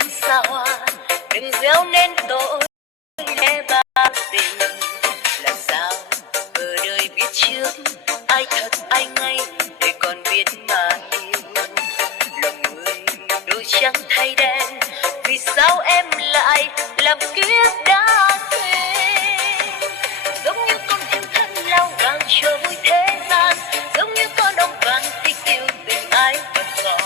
phim xa hoa, đừng gieo nên tội lẽ ba tình. Làm sao ở đời biết trước ai thật ai ngay, để còn biết mà yêu. Lòng người đôi trắng thay đen, vì sao em lại làm kiếp đã quên. Giống như con thiên thân lao vàng cho vui thế gian, giống như con ong vàng thích yêu tình ai vẫn còn.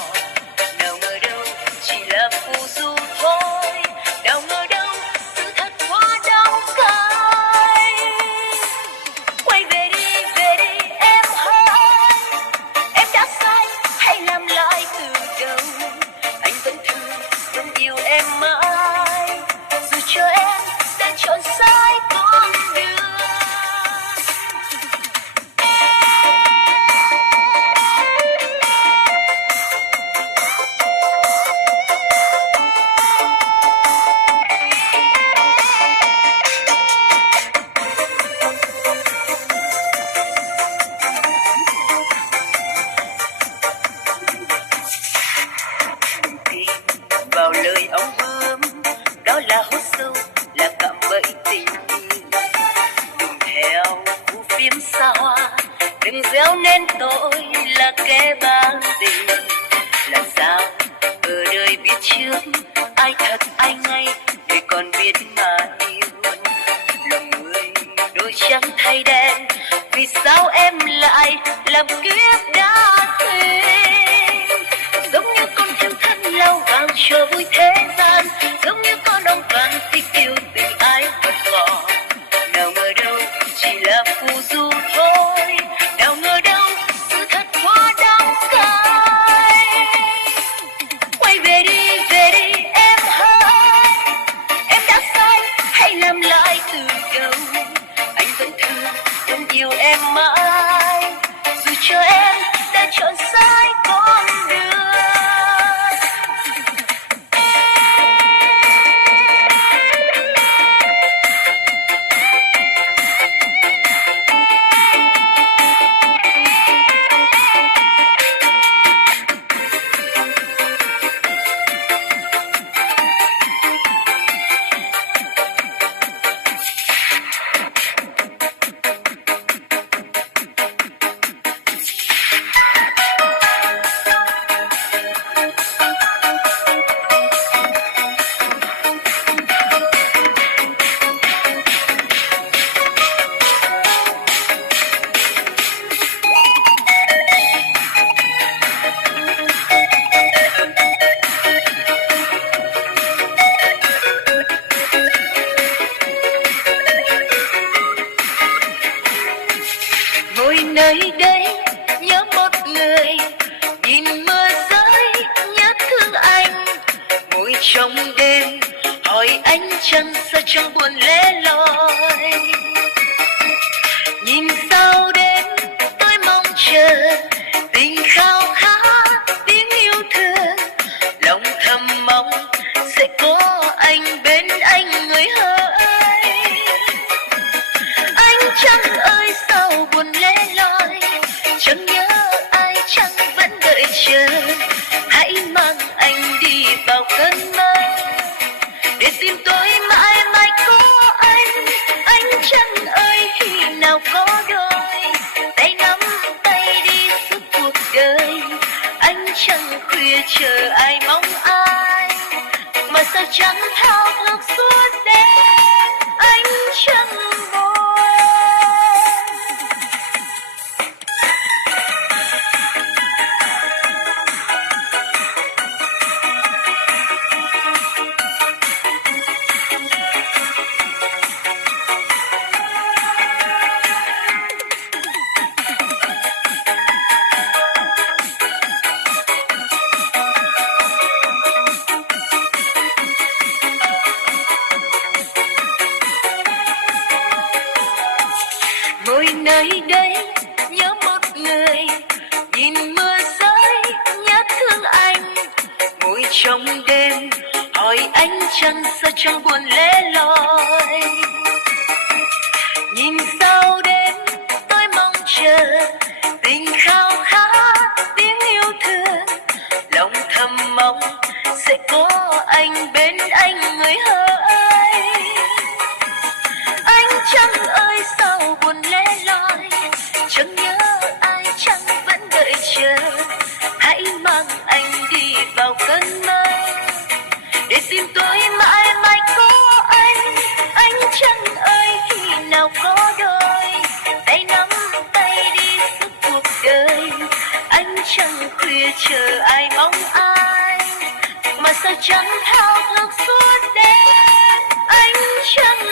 Nào ngờ đâu chỉ là phù du thôi, nào ngờ đâu sự thật quá đau cay. Quay về đi em ơi, em đã sai hãy làm lại từ đầu. Anh vẫn thương vẫn yêu em mãi, dù cho em đã chọn sai con đường. Vào lời ông bướm, đó là hút sâu, là cạm bẫy tình yêu. Đừng theo phù phiếm xa hoa, đừng gieo nên tội là kẻ bán tình. Là sao ở đời biết trước ai thật ai ngay, để còn biết mà yêu. Lòng người đôi trắng thay đen, vì sao em lại làm kiếp đã quên. Giống như con thiên thân lao vàng cho vui thế gian, giống như con ong vàng thích yêu tình ai vẫn còn. Nào ngờ đâu chỉ là phù du thôi, nào ngờ đâu sự thật quá đau cay. Quay về đi em ơi, em đã sai hãy làm lại từ đầu. Anh vẫn thương vẫn yêu em mãi, dù cho em đã chọn sai con đường. Ngồi nơi đây nhớ một người, nhìn mưa rơi nhớ thương anh. Ngồi trong đêm hỏi anh chẳng sao chẳng buồn lẻ loi. Nhìn sao đến tôi mong chờ tình khao khát tiếng yêu thương. Lòng thầm mong sẽ có anh bên anh người hỡi. Anh chẳng ơi sao buồn lẻ loi, chẳng nhớ ai chẳng vẫn đợi chờ. Hãy mang anh đi vào cơn mơ, để tim tôi mãi mãi có anh. Anh chẳng ơi khi nào có đôi tay nắm tay đi suốt cuộc đời. Anh chẳng khuya chờ ai mong ai, mà sao chẳng thao thức suốt đêm. Anh chẳng buồn. Ngồi nơi đây nhớ một người, nhìn mưa rơi nhớ thương anh. Ngồi trong đêm hỏi anh chẳng sao chẳng buồn lẻ loi. Nhìn sao đến tôi mong chờ tình khao khát tiếng yêu thương. Lòng thầm mong sẽ có anh anh bên anh người hỡi. Anh Trăng ơi sao buồn lẻ loi, chẳng nhớ ai chẳng vẫn đợi chờ. Hãy mang anh đi vào cơn mơ để tìm tôi mãi mãi có anh. Anh Trăng ơi khi nào có đôi tay nắm tay đi suốt cuộc đời. Anh Trăng khuya chờ ai mong ai mà sao chẳng thao thức suốt đêm. Anh Trăng